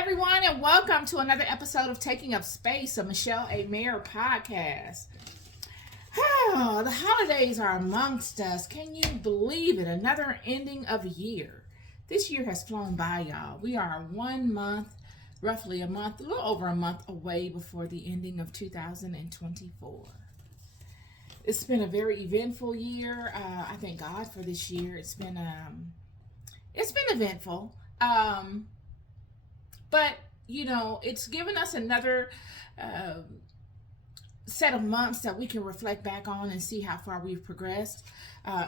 everyone, and welcome to another episode of Taking Up Space, a Michelle A. Mayer podcast. Oh, the holidays are amongst us. Can you believe it? Another ending of year. This year has flown by, y'all. We are 1 month, roughly a month, a little over a month away before the ending of 2024. It's been a very eventful year. I thank God for this year. It's been eventful. But, you know, it's given us another set of months that we can reflect back on and see how far we've progressed.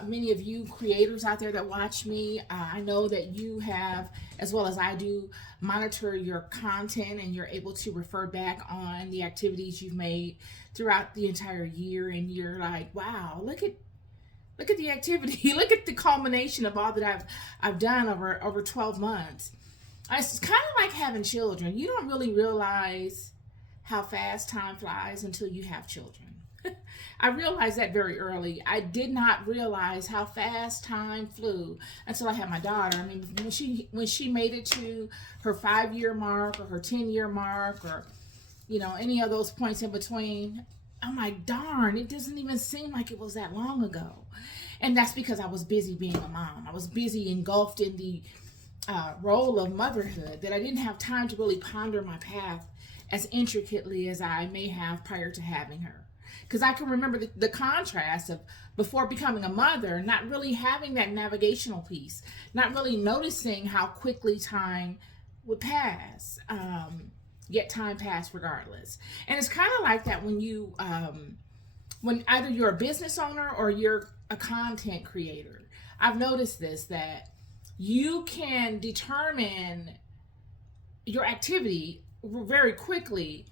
Many of you creators out there that watch me, I know that you have, as well as I do, monitor your content and you're able to refer back on the activities you've made throughout the entire year. And you're like, wow, look at the activity. Look at the culmination of all that I've done over 12 months. It's kind of like having children. You don't really realize how fast time flies until you have children. I realized that very early. I did not realize how fast time flew until I had my daughter. I mean, when she made it to her 5-year mark or her 10-year mark or, you know, any of those points in between, I'm like, darn, it doesn't even seem like it was that long ago. And that's because I was busy being a mom. I was busy engulfed in the role of motherhood that I didn't have time to really ponder my path as intricately as I may have prior to having her. Because I can remember the contrast of before becoming a mother, not really having that navigational piece, not really noticing how quickly time would pass. Yet time passed regardless. And it's kind of like that when you, when either you're a business owner or you're a content creator. I've noticed this, that you can determine your activity very quickly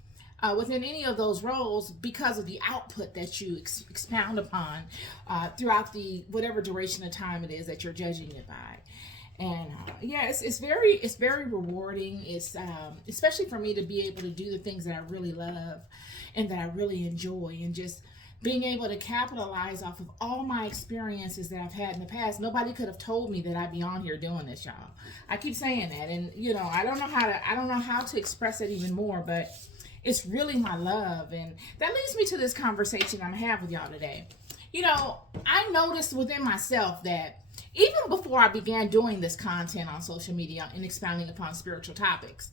within any of those roles because of the output that you expound upon throughout the whatever duration of time it is that you're judging it by. And yeah, it's very rewarding. It's especially for me to be able to do the things that I really love and that I really enjoy, and just being able to capitalize off of all my experiences that I've had in the past. Nobody could have told me that I'd be on here doing this, y'all. I keep saying that, and you know, I don't know how to express it even more, but it's really my love. And that leads me to this conversation I'm gonna have with y'all today. You know, I noticed within myself that even before I began doing this content on social media and expounding upon spiritual topics,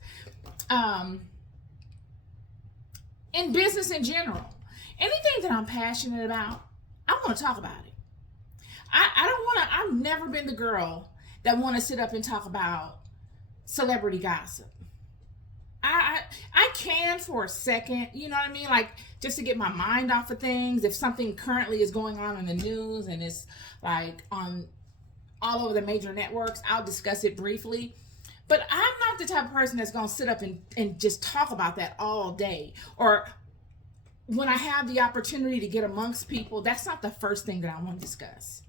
in business in general, anything that I'm passionate about, I want to talk about it. I've never been the girl that want to sit up and talk about celebrity gossip. I can for a second, you know what I mean? Like, just to get my mind off of things. If something currently is going on in the news and it's like on all over the major networks, I'll discuss it briefly. But I'm not the type of person that's going to sit up and just talk about that all day. Or when I have the opportunity to get amongst people, that's not the first thing that I want to discuss.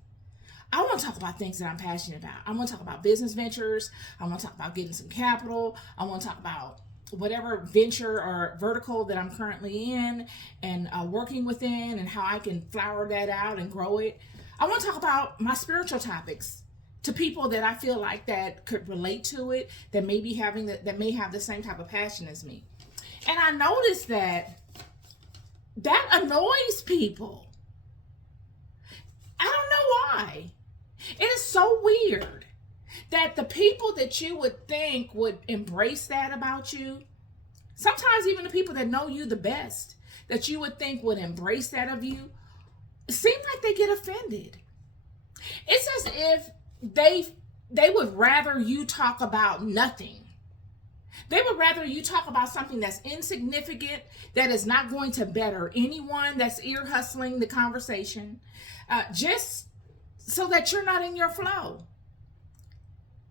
I want to talk about things that I'm passionate about. I want to talk about business ventures. I want to talk about getting some capital. I want to talk about whatever venture or vertical that I'm currently in and working within, and how I can flower that out and grow it. I want to talk about my spiritual topics to people that I feel like that could relate to it, that may be that may have the same type of passion as me. And I noticed that annoys people. I don't know why. It is so weird that the people that you would think would embrace that about you, sometimes even the people that know you the best, that you would think would embrace that of you, it seems like they get offended. It's as if they would rather you talk about nothing. They would rather you talk about something that's insignificant, that is not going to better anyone, that's ear hustling the conversation, just so that you're not in your flow.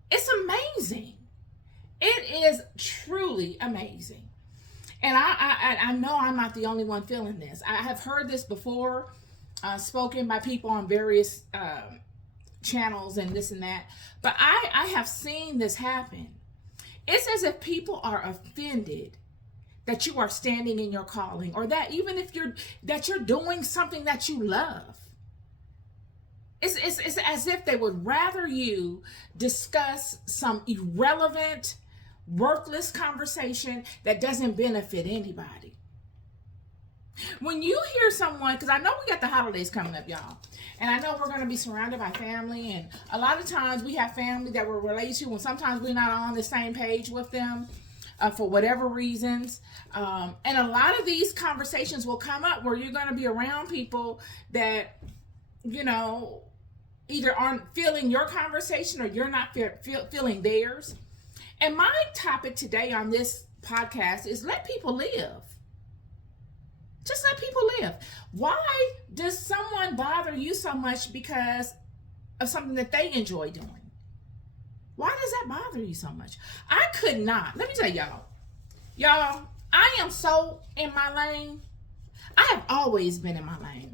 It's amazing. It is truly amazing. And I know I'm not the only one feeling this. I have heard this before, spoken by people on various channels and this and that. But I have seen this happen. It's as if people are offended that you are standing in your calling, or that even if you're doing something that you love. It's as if they would rather you discuss some irrelevant worthless conversation that doesn't benefit anybody. When you hear someone, because I know we got the holidays coming up, y'all, and I know we're going to be surrounded by family, and a lot of times we have family that we're related to, and sometimes we're not on the same page with them for whatever reasons. And a lot of these conversations will come up where you're going to be around people that, you know, either aren't feeling your conversation or you're not feeling theirs. And my topic today on this podcast is let people live. Just let people live. Why does someone bother you so much because of something that they enjoy doing? Why does that bother you so much? I could not. Let me tell y'all, I am so in my lane. I have always been in my lane.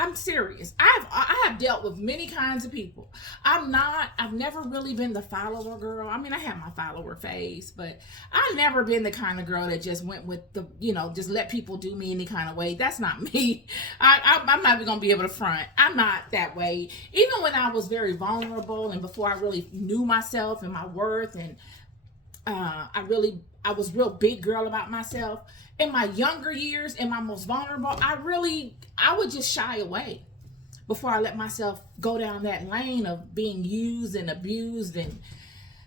I'm serious. I have dealt with many kinds of people. I've never really been the follower girl. I mean, I had my follower phase, but I've never been the kind of girl that just went with the, you know, just let people do me any kind of way. That's not me. I'm not even going to be able to front. I'm not that way. Even when I was very vulnerable and before I really knew myself and my worth, and I was real big girl about myself. In my younger years, in my most vulnerable, I would just shy away before I let myself go down that lane of being used and abused and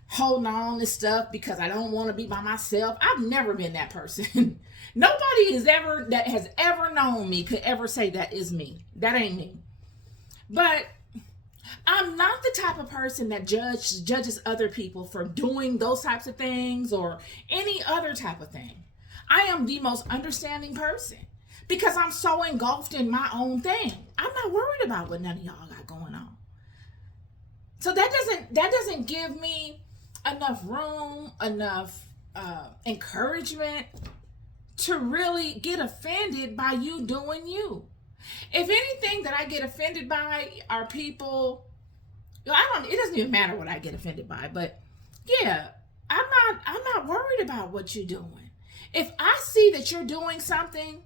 holding on to stuff because I don't want to be by myself. I've never been that person. Nobody that has ever known me could ever say that is me. That ain't me. But I'm not the type of person that judges other people for doing those types of things or any other type of thing. I am the most understanding person because I'm so engulfed in my own thing. I'm not worried about what none of y'all got going on. So that doesn't give me enough room, enough encouragement to really get offended by you doing you. If anything that I get offended by are people, it doesn't even matter what I get offended by, but yeah, I'm not worried about what you're doing. If I see that you're doing something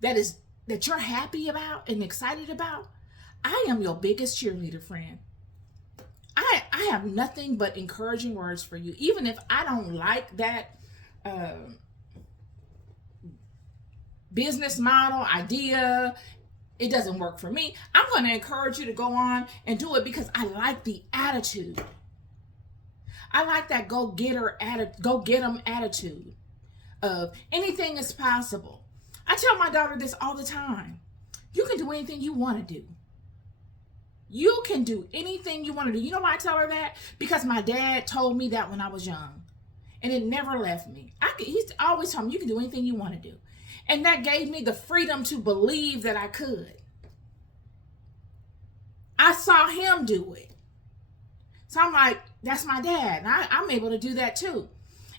that you're happy about and excited about, I am your biggest cheerleader, friend. I have nothing but encouraging words for you. Even if I don't like that business model, idea, it doesn't work for me, I'm going to encourage you to go on and do it because I like the attitude. I like that go get 'em attitude of anything is possible. I tell my daughter this all the time. You can do anything you want to do. You can do anything you want to do. You know why I tell her that? Because my dad told me that when I was young. And it never left me. He always told me, you can do anything you want to do. And that gave me the freedom to believe that I could. I saw him do it. So I'm like, that's my dad. And I'm able to do that too.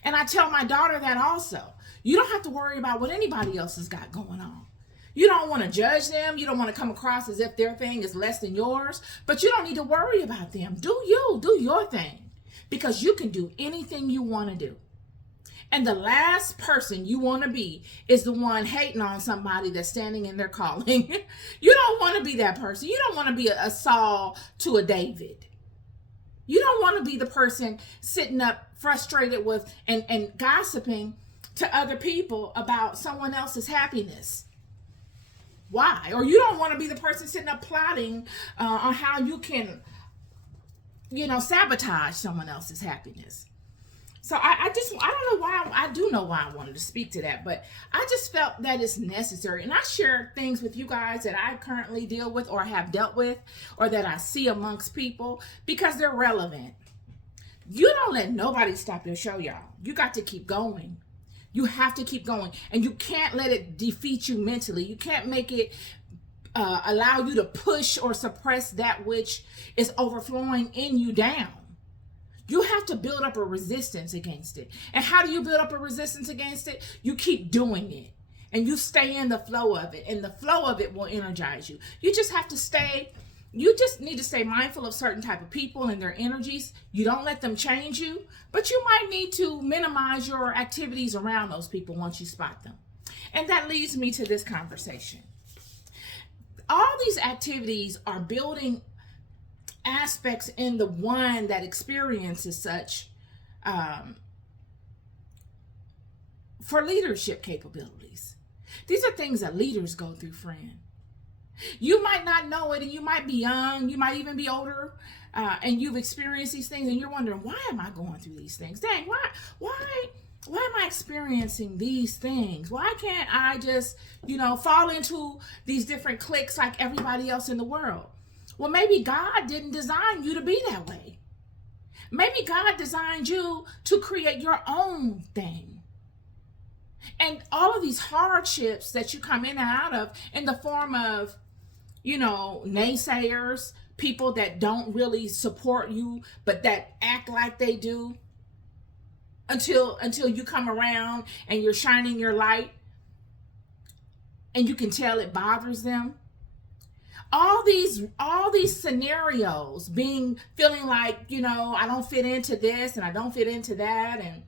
And I tell my daughter that also. You don't have to worry about what anybody else has got going on. You don't want to judge them. You don't want to come across as if their thing is less than yours. But you don't need to worry about them. Do your thing. Because you can do anything you want to do. And the last person you want to be is the one hating on somebody that's standing in their calling. You don't want to be that person. You don't want to be a Saul to a David. You don't want to be the person sitting up frustrated with and gossiping to other people about someone else's happiness. Why? Or you don't want to be the person sitting up plotting on how you can, sabotage someone else's happiness. So I don't know why, I do know why I wanted to speak to that, but I just felt that it's necessary. And I share things with you guys that I currently deal with or have dealt with or that I see amongst people because they're relevant. You don't let nobody stop your show, y'all. You got to keep going. You have to keep going. And you can't let it defeat you mentally. You can't make it allow you to push or suppress that which is overflowing in you down. You have to build up a resistance against it. And how do you build up a resistance against it? You keep doing it. And you stay in the flow of it. And the flow of it will energize you. You just need to stay mindful of certain type of people and their energies. You don't let them change you. But you might need to minimize your activities around those people once you spot them. And that leads me to this conversation. All these activities are building aspects in the one that experiences such for leadership capabilities. These are things that leaders go through, friend. You might not know it, and you might be young, you might even be older, and you've experienced these things, and you're wondering, why am I going through these things? Dang, why am I experiencing these things? Why can't I just, fall into these different cliques like everybody else in the world? Well, maybe God didn't design you to be that way. Maybe God designed you to create your own thing. And all of these hardships that you come in and out of in the form of, naysayers, people that don't really support you, but that act like they do until you come around and you're shining your light and you can tell it bothers them. All these scenarios feeling like, I don't fit into this and I don't fit into that, and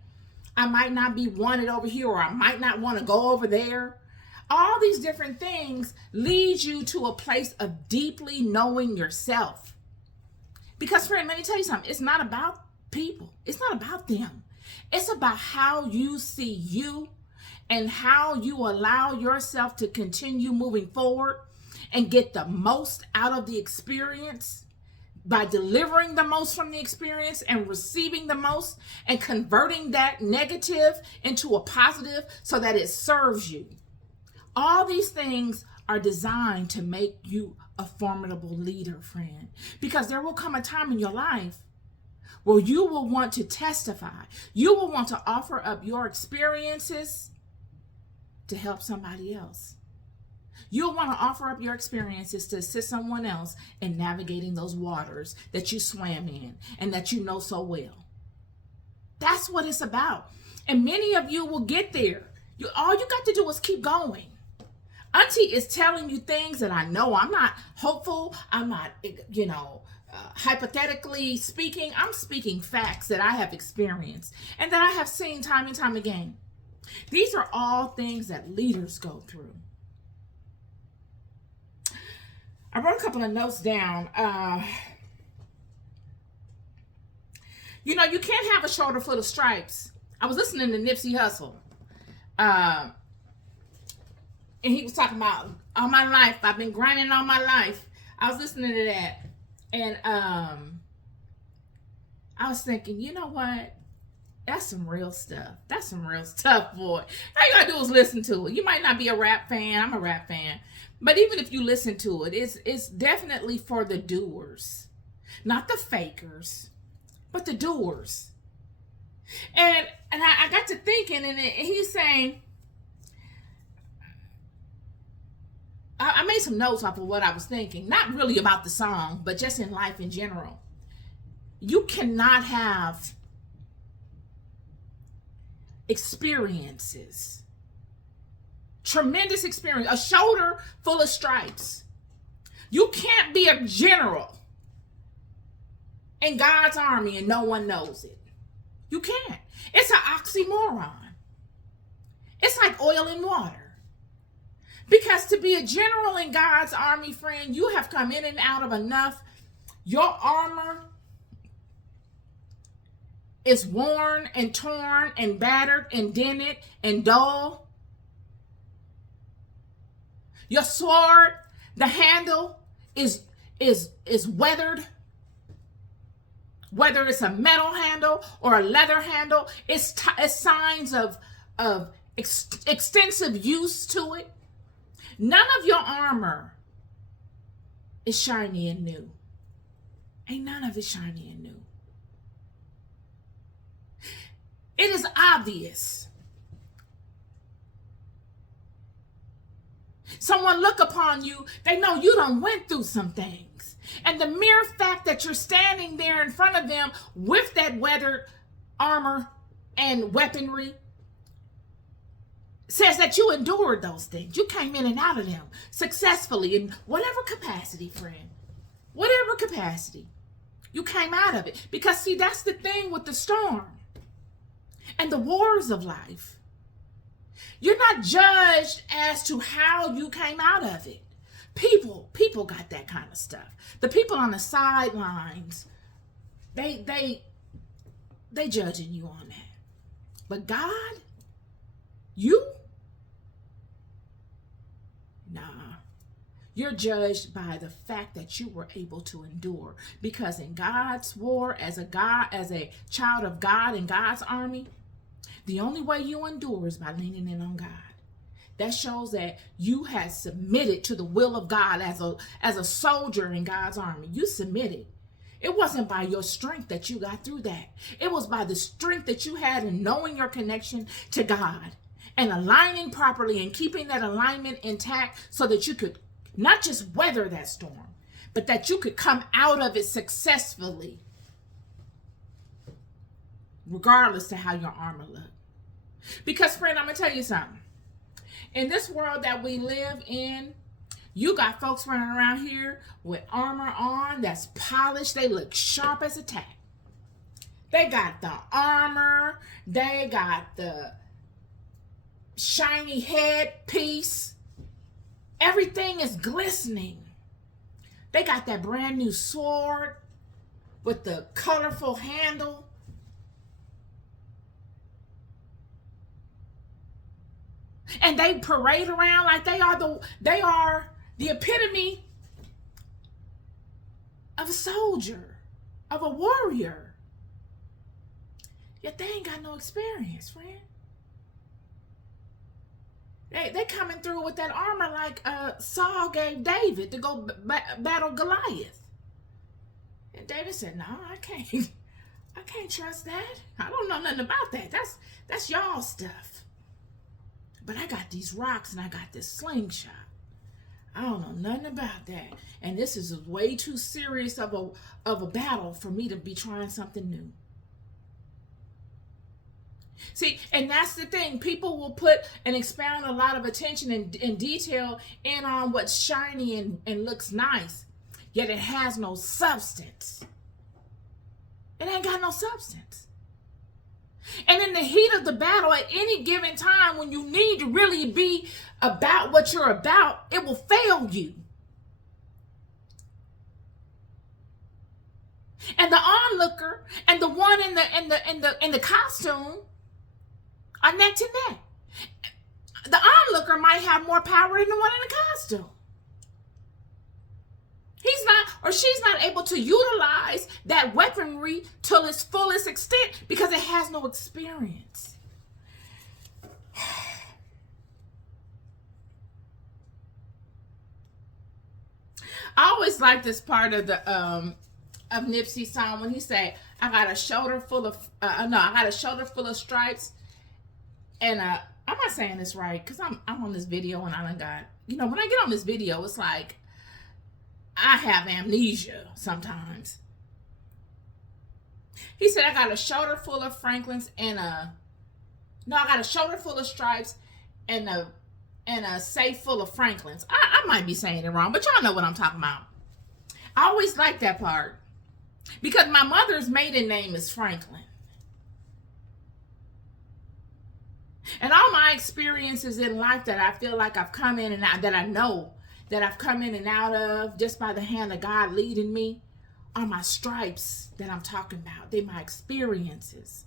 I might not be wanted over here, or I might not want to go over there. All these different things lead you to a place of deeply knowing yourself. Because, friend, let me tell you something. It's not about people. It's not about them. It's about how you see you and how you allow yourself to continue moving forward and get the most out of the experience by delivering the most from the experience and receiving the most and converting that negative into a positive so that it serves you. All these things are designed to make you a formidable leader, friend, because there will come a time in your life where you will want to testify. You will want to offer up your experiences to help somebody else. You'll want to offer up your experiences to assist someone else in navigating those waters that you swam in and that you know so well. That's what it's about. And many of you will get there. All you got to do is keep going. Auntie is telling you things that I know. I'm not hopeful. I'm not, hypothetically speaking. I'm speaking facts that I have experienced and that I have seen time and time again. These are all things that leaders go through. I wrote a couple of notes down. You can't have a shoulder full of stripes. I was listening to Nipsey Hussle. And he was talking about all my life. I've been grinding all my life. I was listening to that. And I was thinking, you know what? That's some real stuff. That's some real stuff, boy. All you gotta do is listen to it. You might not be a rap fan. I'm a rap fan. But even if you listen to it, it's definitely for the doers. Not the fakers, but the doers. And I got to thinking, and he's saying, I made some notes off of what I was thinking. Not really about the song, but just in life in general. You cannot have experiences, tremendous experience, a shoulder full of stripes. You can't be a general in God's army and no one knows it. You can't. It's an oxymoron. It's like oil and water. Because to be a general in God's army, friend, you have come in and out of enough. Your armor is worn and torn and battered and dented and dull. Your sword, the handle is weathered. Whether it's a metal handle or a leather handle, it's signs of extensive use to it. None of your armor is shiny and new. Ain't none of it shiny and new. It is obvious. Someone look upon you, they know you done went through some things. And the mere fact that you're standing there in front of them with that weathered armor and weaponry says that you endured those things. You came in and out of them successfully in whatever capacity, friend. Whatever capacity. You came out of it. Because see, that's the thing with the storm and the wars of life. You're not judged as to how you came out of it. People got that kind of stuff. The people on the sidelines, they judging you on that. But God, you, nah. You're judged by the fact that you were able to endure. Because in God's war, as a child of God in God's army, the only way you endure is by leaning in on God. That shows that you had submitted to the will of God as a soldier in God's army. You submitted. It wasn't by your strength that you got through that. It was by the strength that you had in knowing your connection to God and aligning properly and keeping that alignment intact so that you could not just weather that storm, but that you could come out of it successfully, regardless to how your armor looked. Because, friend, I'm going to tell you something. In this world that we live in, you got folks running around here with armor on that's polished. They look sharp as a tack. They got the armor. They got the shiny headpiece. Everything is glistening. They got that brand new sword with the colorful handle. And they parade around like they are the epitome of a soldier, of a warrior. Yet they ain't got no experience, friend. They coming through with that armor like Saul gave David to go battle Goliath. And David said, "No, I can't trust that. I don't know nothing about that. That's y'all stuff. But I got these rocks and I got this slingshot. I don't know nothing about that. And this is way too serious of a battle for me to be trying something new." See, and that's the thing. People will put and expound a lot of attention and detail in on what's shiny and looks nice, yet it has no substance. It ain't got no substance. And in the heat of the battle, at any given time, when you need to really be about what you're about, it will fail you. And the onlooker and the one in the costume are neck to neck. The onlooker might have more power than the one in the costume. He's not, or she's not able to utilize that weaponry to its fullest extent because it has no experience. I always like this part of the of Nipsey's song when he say, "I got a shoulder full of I got a shoulder full of stripes," and I'm not saying this right because I'm on this video and I done got, when I get on this video, it's like I have amnesia sometimes. He said, "I got a shoulder full of Franklins and I got a shoulder full of stripes and a safe full of Franklins." I might be saying it wrong, but y'all know what I'm talking about. I always like that part because my mother's maiden name is Franklin. And all my experiences in life that I feel like I've come in and out, that I know that I've come in and out of just by the hand of God leading me, are my stripes that I'm talking about. They're my experiences.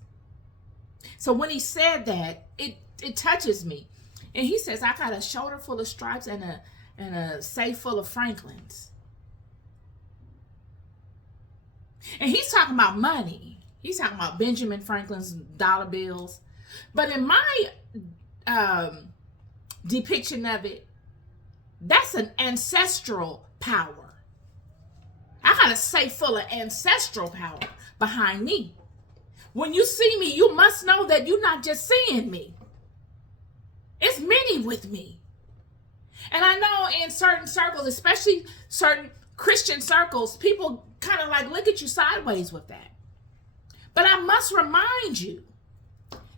So when he said that, it touches me. And he says, "I got a shoulder full of stripes and a safe full of Franklins." And he's talking about money. He's talking about Benjamin Franklin's dollar bills. But in my depiction of it, that's an ancestral power. I got a safe full of ancestral power behind me. When you see me, you must know that you're not just seeing me. It's many with me. And I know in certain circles, especially certain Christian circles, people kind of like look at you sideways with that. But I must remind you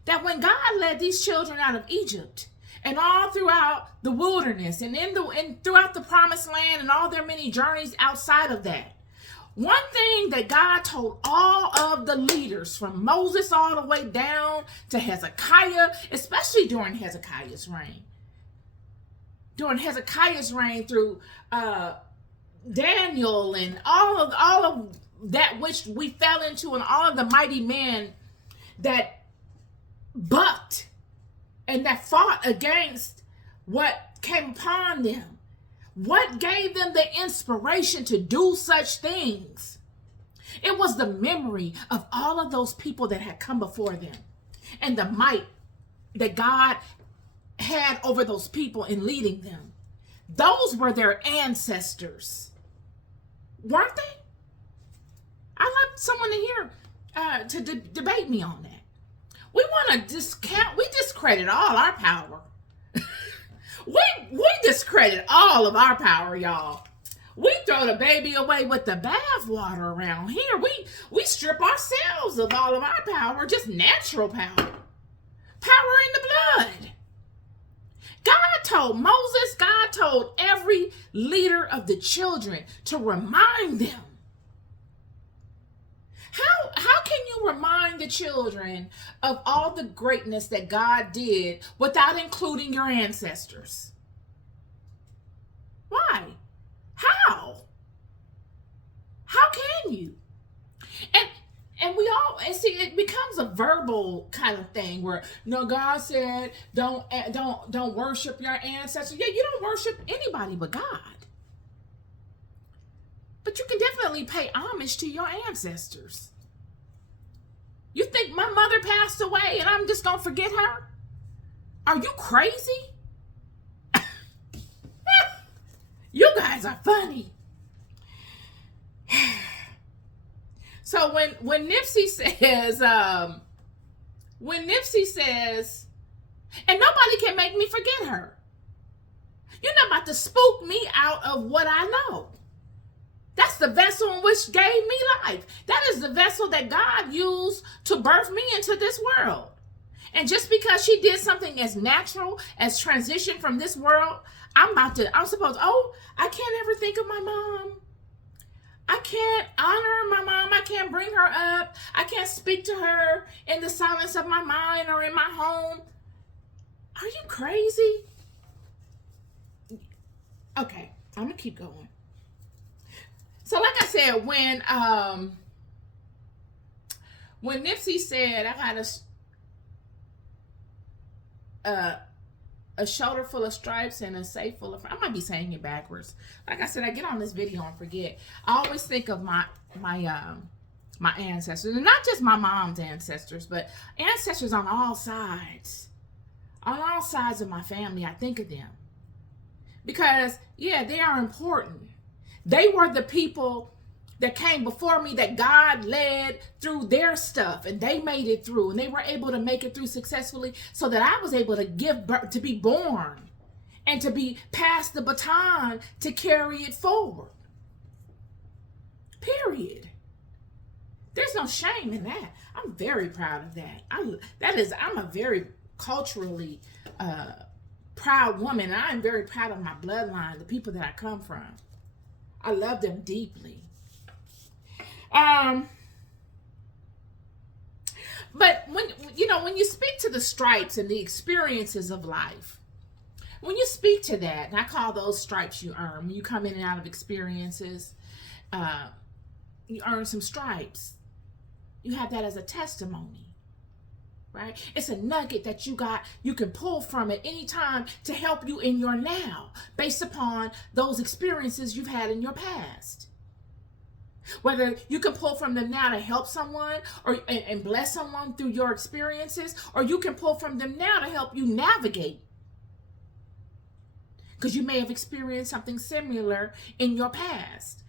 that when God led these children out of Egypt and all throughout the wilderness and throughout the promised land and all their many journeys outside of that, one thing that God told all of the leaders from Moses all the way down to Hezekiah, especially during Hezekiah's reign, during Hezekiah's reign, through Daniel, and all of that which we fell into, and all of the mighty men that bucked and that fought against what came upon them. What gave them the inspiration to do such things? It was the memory of all of those people that had come before them, and the might that God had over those people in leading them. Those were their ancestors, weren't they? I'd like someone to hear to debate me on that. We want to discredit all our power. we discredit all of our power, y'all. We throw the baby away with the bathwater around here. We strip ourselves of all of our power, just natural power. Power in the blood. God told Moses, God told every leader of the children to remind them. How can you remind the children of all the greatness that God did without including your ancestors? Why? How? How can you? And we all, and see, it becomes a verbal kind of thing where, no, God said don't worship your ancestors. Yeah, you don't worship anybody but God. But you can definitely pay homage to your ancestors. You think my mother passed away and I'm just gonna forget her? Are you crazy? You guys are funny. So when Nipsey says, and nobody can make me forget her. You're not about to spook me out of what I know. That's the vessel in which gave me life. That is the vessel that God used to birth me into this world. And just because she did something as natural as transition from this world, I can't ever think of my mom. I can't honor my mom. I can't bring her up. I can't speak to her in the silence of my mind or in my home. Are you crazy? Okay, I'm going to keep going. So like I said, when Nipsey said, I got a shoulder full of stripes and a safe full of, I might be saying it backwards. Like I said, I get on this video and forget. I always think of my ancestors, and not just my mom's ancestors, but ancestors on all sides. On all sides of my family, I think of them. Because, yeah, they are important. They were the people that came before me that God led through their stuff, and they made it through, and they were able to make it through successfully, so that I was able to give birth, to be born, and to be passed the baton to carry it forward. Period. There's no shame in that. I'm very proud of that. I'm a very culturally proud woman, and I'm very proud of my bloodline, the people that I come from. I love them deeply. But when you speak to the stripes and the experiences of life, when you speak to that, and I call those stripes you earn, when you come in and out of experiences, you earn some stripes. You have that as a testimony, right? It's a nugget that you can pull from at any time to help you in your now, based upon those experiences you've had in your past. Whether you can pull from them now to help someone and bless someone through your experiences, or you can pull from them now to help you navigate. Because you may have experienced something similar in your past.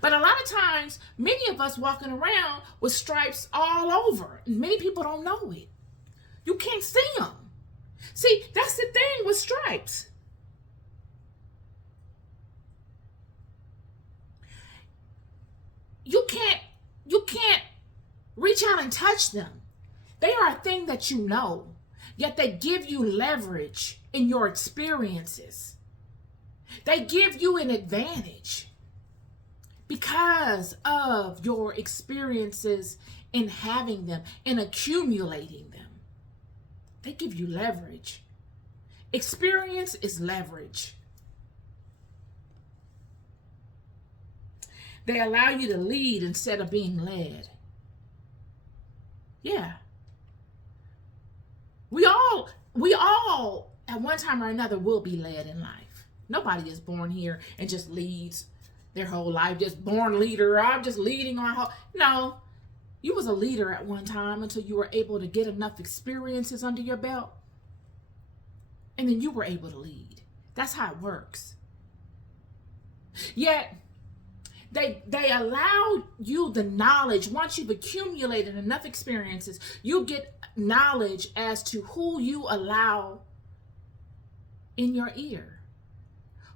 But a lot of times, many of us walking around with stripes all over. And many people don't know it. You can't see them. See, that's the thing with stripes. You can't reach out and touch them. They are a thing that you know, yet they give you leverage in your experiences. They give you an advantage because of your experiences in having them and accumulating them. They give you leverage. Experience is leverage. They allow you to lead instead of being led. Yeah. We all at one time or another will be led in life. Nobody is born here and just leads their whole life, just born leader. I'm just leading my whole. No, you was a leader at one time until you were able to get enough experiences under your belt, and then you were able to lead. That's how it works. Yet they allow you the knowledge. Once you've accumulated enough experiences, you get knowledge as to who you allow in your ear,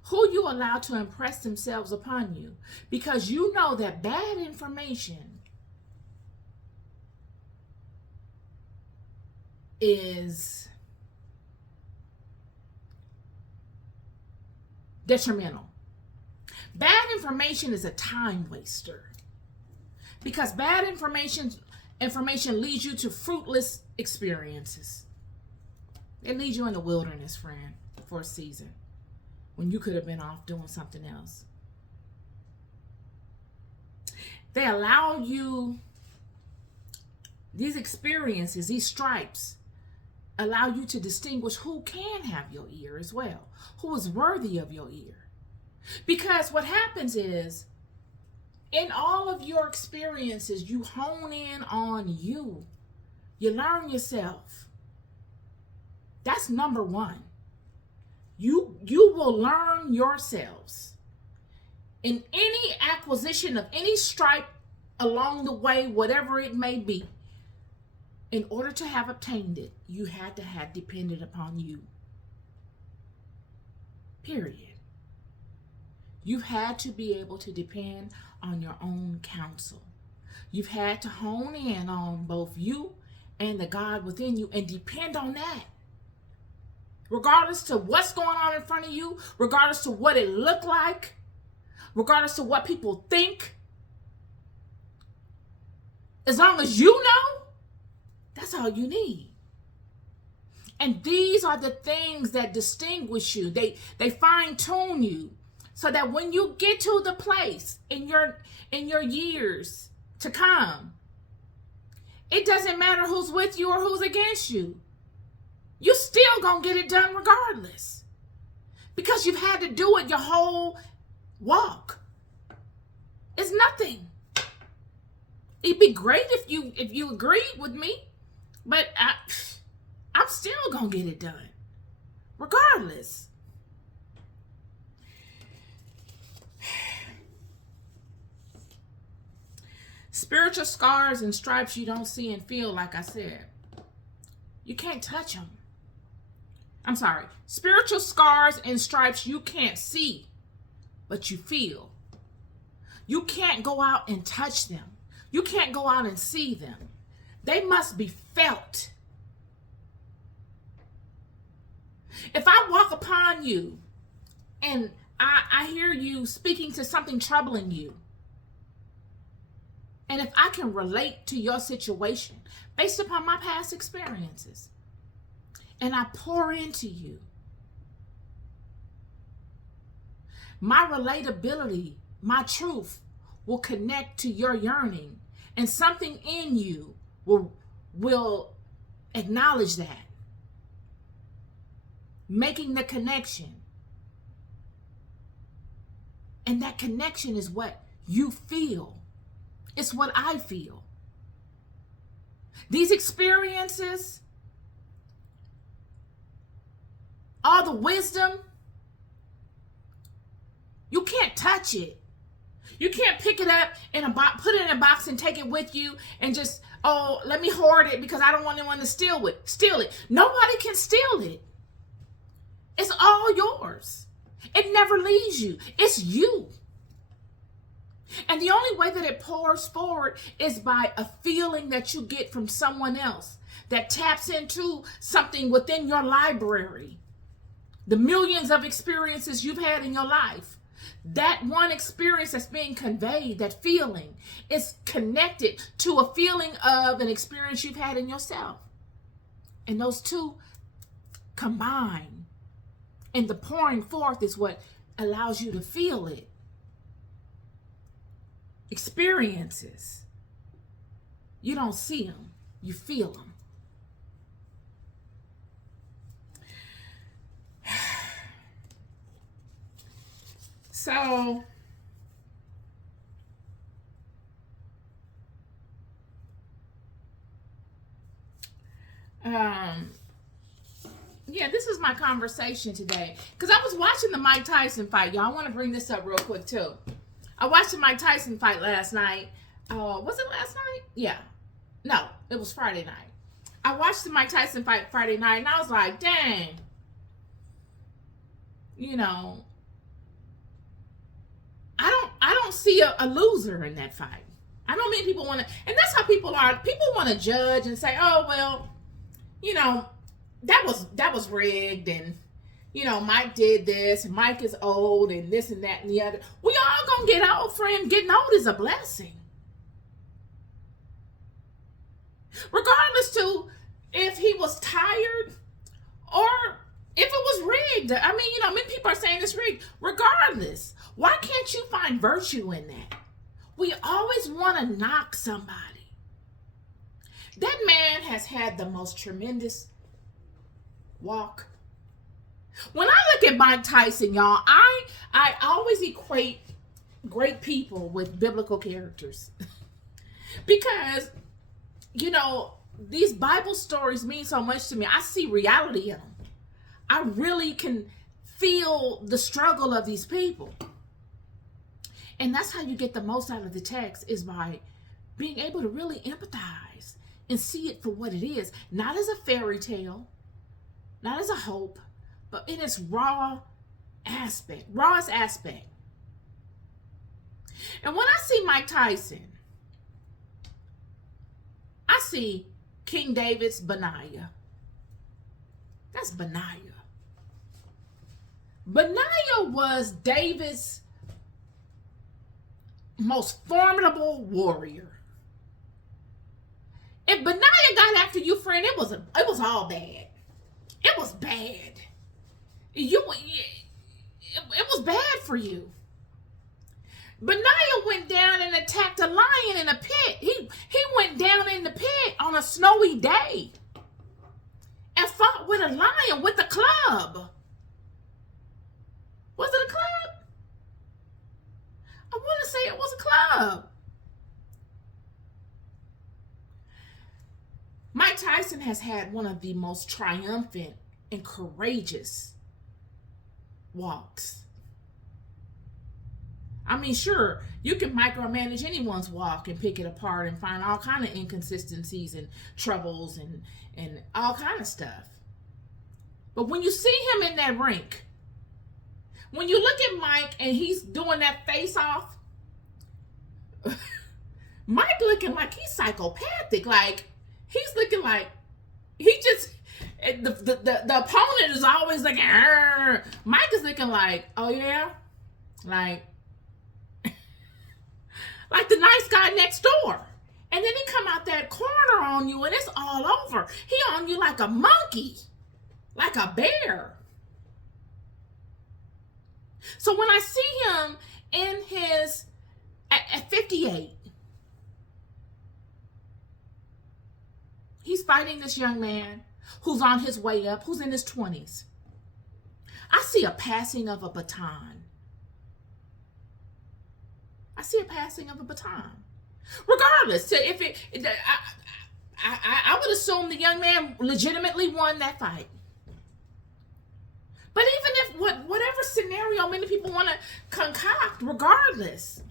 who you allow to impress themselves upon you, because you know that bad information is detrimental. Bad information is a time waster, because bad information leads you to fruitless experiences. It leads you in the wilderness, friend, for a season when you could have been off doing something else. They allow you, these experiences, these stripes, allow you to distinguish who can have your ear as well, who is worthy of your ear. Because what happens is, in all of your experiences, you hone in on you. You learn yourself. That's number one. You will learn yourselves. In any acquisition of any stripe along the way, whatever it may be, in order to have obtained it, you had to have depended upon you. Period. You've had to be able to depend on your own counsel. You've had to hone in on both you and the God within you and depend on that. Regardless to what's going on in front of you, regardless to what it looked like, regardless to what people think, as long as you know, that's all you need. And these are the things that distinguish you. They fine-tune you so that when you get to the place in your years to come, it doesn't matter who's with you or who's against you. You still gonna get it done regardless, because you've had to do it your whole walk. It's nothing. It'd be great if you agreed with me, but I'm still gonna get it done regardless. Spiritual scars and stripes you don't see and feel, like I said. You can't touch them. I'm sorry. Spiritual scars and stripes you can't see, but you feel. You can't go out and touch them. You can't go out and see them. They must be felt. If I walk upon you and I hear you speaking to something troubling you, and if I can relate to your situation based upon my past experiences, and I pour into you, my relatability, my truth will connect to your yearning, and something in you will acknowledge that, making the connection. And that connection is what you feel. It's what I feel. These experiences, all the wisdom, you can't touch it. You can't pick it up in a box, put it in a box and take it with you and just, oh, let me hoard it because I don't want anyone to steal it. Nobody can steal it. It's all yours. It never leaves you. It's you. And the only way that it pours forward is by a feeling that you get from someone else that taps into something within your library. The millions of experiences you've had in your life. That one experience that's being conveyed, that feeling, is connected to a feeling of an experience you've had in yourself. And those two combine And the pouring forth is what allows you to feel it. Experiences. You don't see them, you feel them. So, yeah, this is my conversation today. Because I was watching the Mike Tyson fight. Y'all, I want to bring this up real quick, too. I watched the Mike Tyson fight last night. Was it last night? Yeah. No, it was Friday night. I watched the Mike Tyson fight Friday night, and I was like, dang. You know, I don't see a loser in that fight. I know many people want to, and that's how people are. People want to judge and say, oh, well, you know, that was rigged, and you know, Mike did this, and Mike is old, and this and that and the other. We all gonna get old, friend. Getting old is a blessing. Regardless to if he was tired or if it was rigged. I mean, you know, many people are saying it's rigged. Regardless, why can't you find virtue in that? We always want to knock somebody. That man has had the most tremendous walk. When I look at Mike Tyson, y'all, I always equate great people with biblical characters. Because, you know, these Bible stories mean so much to me. I see reality in them. I really can feel the struggle of these people. And that's how you get the most out of the text, is by being able to really empathize and see it for what it is. Not as a fairy tale, not as a hope, but in its rawest aspect. And when I see Mike Tyson, I see King David's Benaiah. That's Benaiah. Benaiah was David's most formidable warrior. If Benaiah got after you, friend, it was all bad. It was bad. It was bad for you. Benaiah went down and attacked a lion in a pit. He went down in the pit on a snowy day and fought with a lion with a club. Was it a club? I want to say it was a club. Mike Tyson has had one of the most triumphant and courageous walks. I mean, sure, you can micromanage anyone's walk and pick it apart and find all kind of inconsistencies and troubles and all kind of stuff. But when you see him in that rink, when you look at Mike and he's doing that face off, Mike looking like he's psychopathic. Like, he's looking like he just, the opponent is always like, arr. Mike is looking like, oh yeah, like the nice guy next door. And then he come out that corner on you and it's all over. He on you like a monkey, like a bear. So when I see him in his, at 58, he's fighting this young man who's on his way up, who's in his 20s. I see a passing of a baton. I see a passing of a baton. Regardless, if I would assume the young man legitimately won that fight. But even if whatever scenario many people want to concoct, regardless,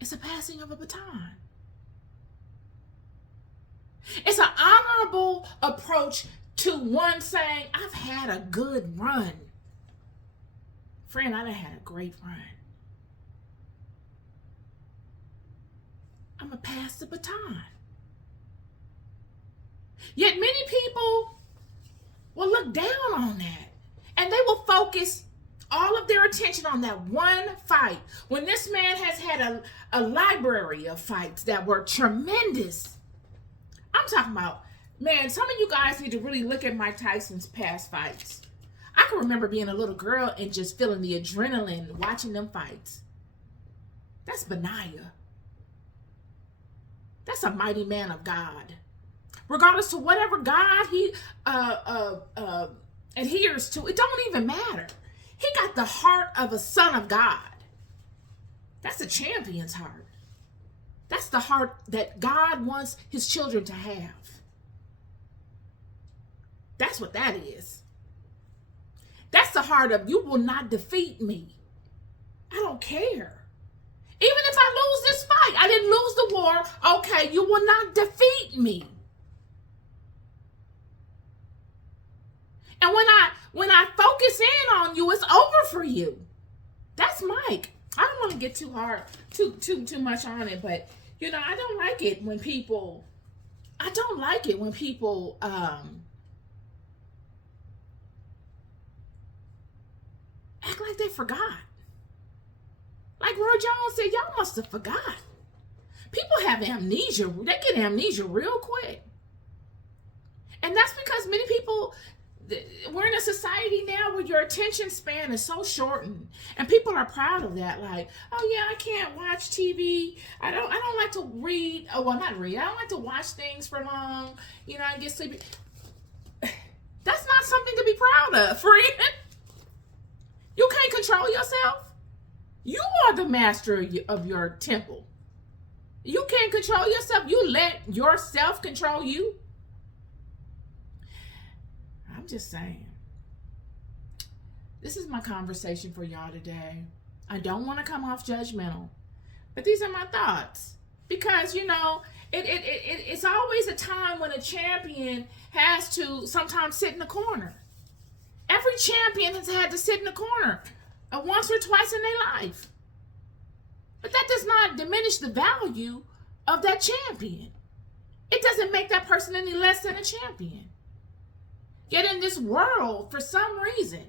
it's a passing of a baton. It's an honorable approach to one saying, I've had a good run. Friend, I done had a great run. I'm going to pass the baton. Yet many people will look down on that. And they will focus all of their attention on that one fight. When this man has had a library of fights that were tremendous. I'm talking about Man, some of you guys need to really look at Mike Tyson's past fights. I can remember being a little girl and just feeling the adrenaline watching them fights. That's Benaiah. That's a mighty man of God. Regardless to whatever God he adheres to, it don't even matter. He got the heart of a son of God. That's a champion's heart. That's the heart that God wants his children to have. That's what that is. That's the heart of, you will not defeat me. I don't care. Even if I lose this fight, I didn't lose the war. Okay, you will not defeat me. And when I focus in on you, it's over for you. That's Mike. I don't want to get too much on it, but you know, I don't like it when people act like they forgot. Like Roy Jones said, y'all must have forgot. People have amnesia. They get amnesia real quick. And that's because many people, we're in a society now where your attention span is so shortened. And people are proud of that. Like, oh yeah, I can't watch TV. I don't like to read. Oh, well, not read. I don't like to watch things for long. You know, I get sleepy. That's not something to be proud of, friend. You can't control yourself. You are the master of your temple. You can't control yourself. You let yourself control you. I'm just saying. This is my conversation for y'all today. I don't want to come off judgmental, but these are my thoughts. Because, you know, it's always a time when a champion has to sometimes sit in the corner. Every champion has had to sit in the corner once or twice in their life. But that does not diminish the value of that champion. It doesn't make that person any less than a champion. Yet in this world, for some reason,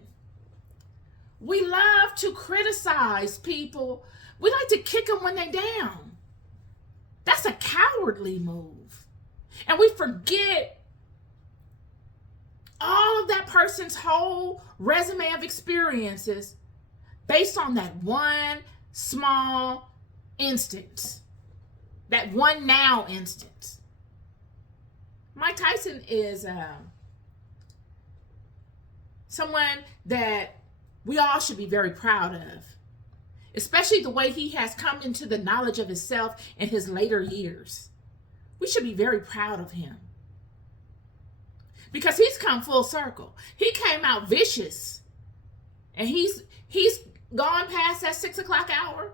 we love to criticize people. We like to kick them when they're down. That's a cowardly move. And we forget all of that person's whole resume of experiences based on that one small instance, that one now instance. Mike Tyson is someone that we all should be very proud of, especially the way he has come into the knowledge of himself in his later years. We should be very proud of him because he's come full circle. He came out vicious, and he's gone past that 6 o'clock hour,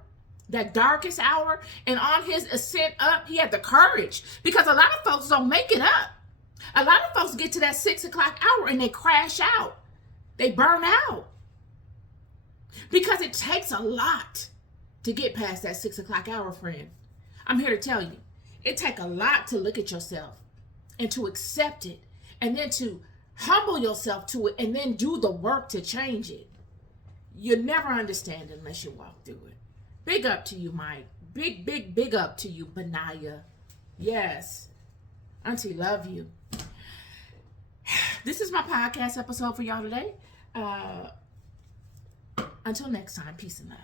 that darkest hour, and on his ascent up, he had the courage, because a lot of folks don't make it up. A lot of folks get to that 6 o'clock hour and they crash out. They burn out. Because it takes a lot to get past that 6 o'clock hour, friend. I'm here to tell you, it takes a lot to look at yourself and to accept it, and then to humble yourself to it, and then do the work to change it. You'll never understand unless you walk through it. Big up to you, Mike. Big up to you, Benaiah. Yes. Auntie, love you. This is my podcast episode for y'all today. Until next time, peace and love.